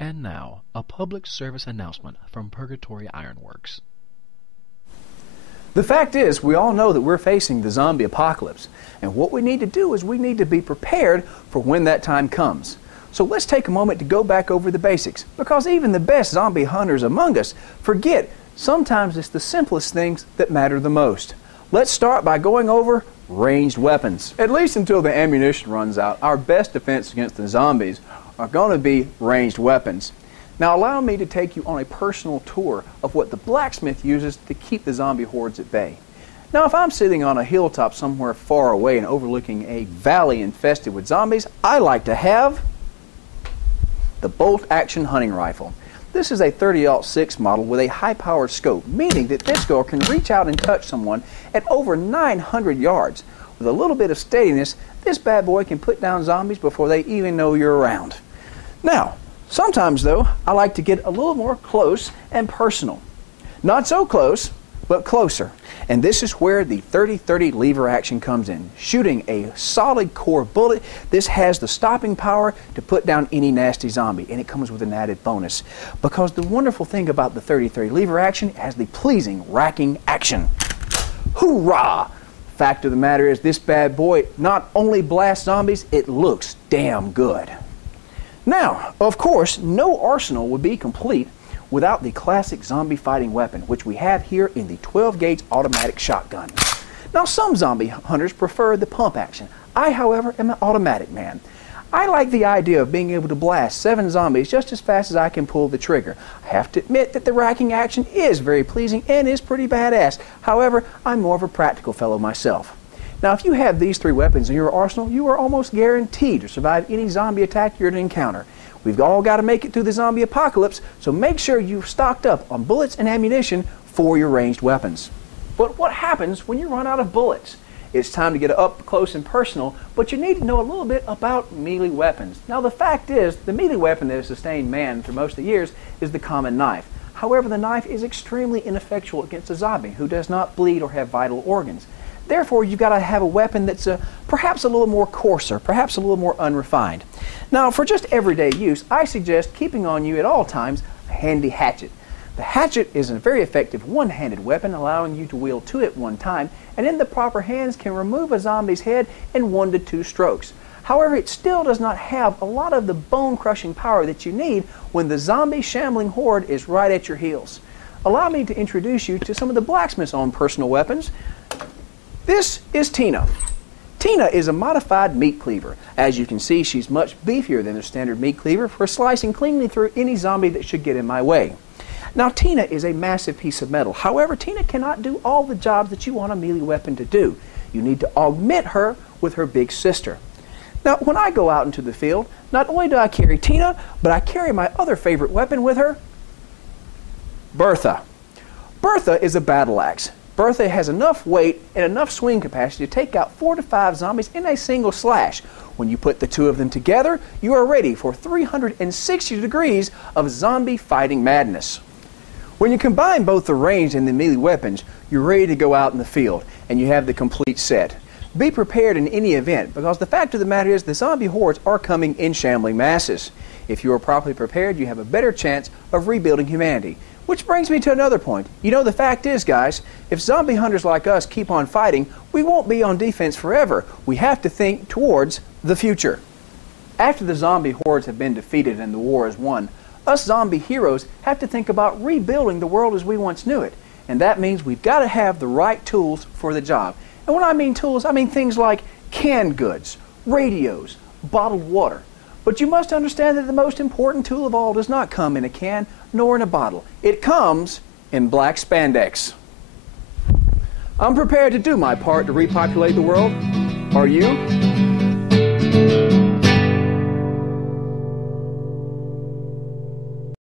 And now, a public service announcement from Purgatory IronWorks. The fact is, we all know that we're facing the zombie apocalypse, and what we need to do is we need to be prepared for when that time comes. So let's take a moment to go back over the basics, because even the best zombie hunters among us forget sometimes it's the simplest things that matter the most. Let's start by going over ranged weapons. At least until the ammunition runs out, our best defense against the zombies are going to be ranged weapons. Now allow me to take you on a personal tour of what the blacksmith uses to keep the zombie hordes at bay. Now if I'm sitting on a hilltop somewhere far away and overlooking a valley infested with zombies, I like to have the bolt-action hunting rifle. This is a 30-06 model with a high-powered scope, meaning that this girl can reach out and touch someone at over 900 yards. With a little bit of steadiness, this bad boy can put down zombies before they even know you're around. Now, sometimes though, I like to get a little more close and personal. Not so close, but closer. And this is where the 30-30 lever action comes in. Shooting a solid core bullet, this has the stopping power to put down any nasty zombie, and it comes with an added bonus. Because the wonderful thing about the 30-30 lever action, it has the pleasing racking action. Hoorah! Fact of the matter is, this bad boy not only blasts zombies, it looks damn good. Now, of course, no arsenal would be complete without the classic zombie fighting weapon, which we have here in the 12-gauge automatic shotgun. Now, some zombie hunters prefer the pump action. I, however, am an automatic man. I like the idea of being able to blast 7 zombies just as fast as I can pull the trigger. I have to admit that the racking action is very pleasing and is pretty badass. However, I'm more of a practical fellow myself. Now, if you have these 3 weapons in your arsenal, you are almost guaranteed to survive any zombie attack you're to encounter. We've all got to make it through the zombie apocalypse, so make sure you've stocked up on bullets and ammunition for your ranged weapons. But what happens when you run out of bullets? It's time to get up close and personal, but you need to know a little bit about melee weapons. Now, the fact is, the melee weapon that has sustained man for most of the years is the common knife. However, the knife is extremely ineffectual against a zombie who does not bleed or have vital organs. Therefore, you've got to have a weapon that's perhaps a little more coarser, perhaps a little more unrefined. Now, for just everyday use, I suggest keeping on you at all times a handy hatchet. The hatchet is a very effective one-handed weapon, allowing you to wield 2 at one time, and in the proper hands can remove a zombie's head in 1 to 2 strokes. However, it still does not have a lot of the bone-crushing power that you need when the zombie shambling horde is right at your heels. Allow me to introduce you to some of the blacksmith's own personal weapons. This is Tina. Tina is a modified meat cleaver. As you can see, she's much beefier than a standard meat cleaver for slicing cleanly through any zombie that should get in my way. Now, Tina is a massive piece of metal. However, Tina cannot do all the jobs that you want a melee weapon to do. You need to augment her with her big sister. Now, when I go out into the field, not only do I carry Tina, but I carry my other favorite weapon with her, Bertha. Bertha is a battle axe. Bertha has enough weight and enough swing capacity to take out 4 to 5 zombies in a single slash. When you put the 2 of them together, you are ready for 360 degrees of zombie fighting madness. When you combine both the ranged and the melee weapons, you're ready to go out in the field, and you have the complete set. Be prepared in any event, because the fact of the matter is the zombie hordes are coming in shambling masses. If you are properly prepared, you have a better chance of rebuilding humanity. Which brings me to another point. You know, the fact is, guys, if zombie hunters like us keep on fighting, we won't be on defense forever. We have to think towards the future. After the zombie hordes have been defeated and the war is won, us zombie heroes have to think about rebuilding the world as we once knew it. And that means we've got to have the right tools for the job. And when I mean tools, I mean things like canned goods, radios, bottled water. But you must understand that the most important tool of all does not come in a can nor in a bottle. It comes in black spandex. I'm prepared to do my part to repopulate the world. Are you?